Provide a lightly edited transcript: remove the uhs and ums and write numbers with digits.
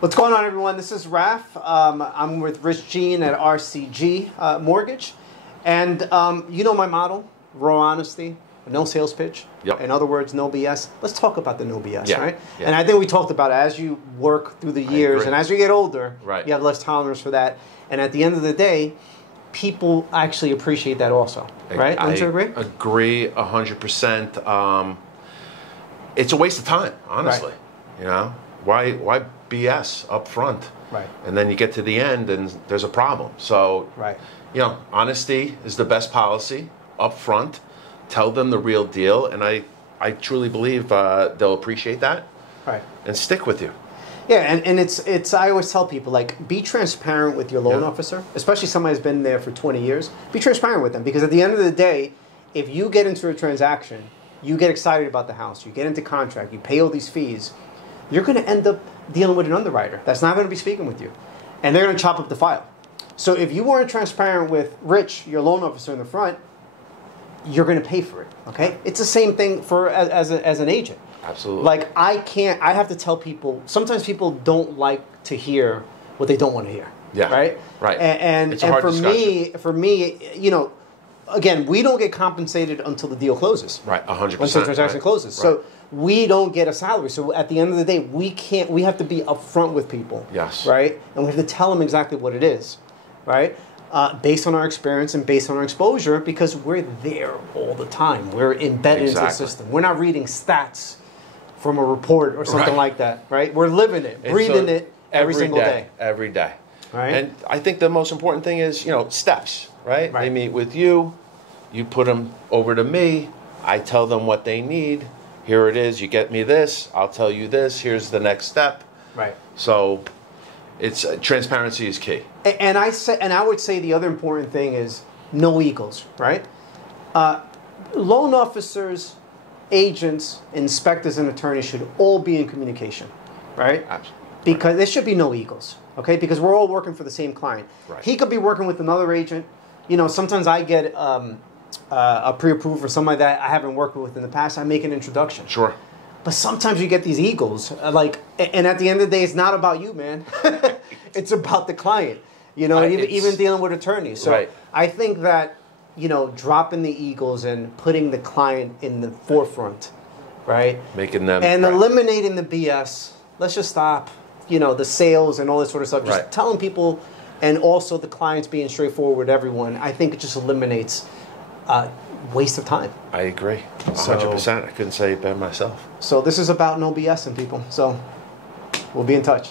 What's going on, everyone? This is Raf. I'm with Rich Jean at RCG Mortgage. And you know my motto, raw honesty, no sales pitch. Yep. In other words, no BS. Let's talk about the no BS, Yeah. right? Yeah. And I think we talked about it as you work through the years and as you get older, Right. you have less tolerance for that. And at the end of the day, people actually appreciate that also, right? Don't you agree? Agree 100%. It's a waste of time, honestly. Right. You know, why BS up front? Right. And then you get to the end and there's a problem. So, Right. you know, honesty is the best policy up front. Tell them the real deal, and I truly believe they'll appreciate that, Right. and stick with you. Yeah, and it's I always tell people, like, be transparent with your loan Yeah. officer, especially somebody who's been there for 20 years. Be transparent with them, because at the end of the day, if you get into a transaction, you get excited about the house, you get into contract, you pay all these fees, you're going to end up dealing with an underwriter that's not going to be speaking with you, and they're going to chop up the file. So if you weren't transparent with Rich, your loan officer in the front, you're going to pay for it. Okay, it's the same thing for as an agent. Absolutely. Like, I have to tell people, sometimes people don't like to hear what they don't want to hear. Yeah. Right? Right. And It's a hard for me, you know, again, we don't get compensated until the deal closes. Right, 100%. Once the transaction closes. Right. So we don't get a salary. So at the end of the day, we have to be upfront with people. Yes. Right? And we have to tell them exactly what it is. Right? Based on our experience and based on our exposure, because we're there all the time. We're embedded into the system. We're not reading stats from a report or something like that, right? We're living it, breathing it every single day. Every day. Right? And I think the most important thing is, you know, steps, right? Right. They meet with you, you put them over to me, I tell them what they need. Here it is, you get me this, I'll tell you this, here's the next step. Right. So it's transparency is key. And I would say the other important thing is no egos, right? Loan officers, agents, inspectors, and attorneys should all be in communication, right? Absolutely. Because there should be no egos, okay? Because we're all working for the same client. Right. He could be working with another agent. You know, sometimes I get a pre-approved for somebody that I haven't worked with in the past. I make an introduction. Sure. But sometimes you get these egos, and at the end of the day, it's not about you, man. It's about the client, you know, even dealing with attorneys. So Right. I think that, you know, dropping the egos and putting the client in the forefront, right? Making them... And right. eliminating the BS. Let's just stop, you know, the sales and all this sort of stuff. Just Right. telling people, and also the clients being straightforward with everyone, I think it just eliminates waste of time. I agree. 100%. I couldn't say it better myself. So this is about no BS in people. So we'll be in touch.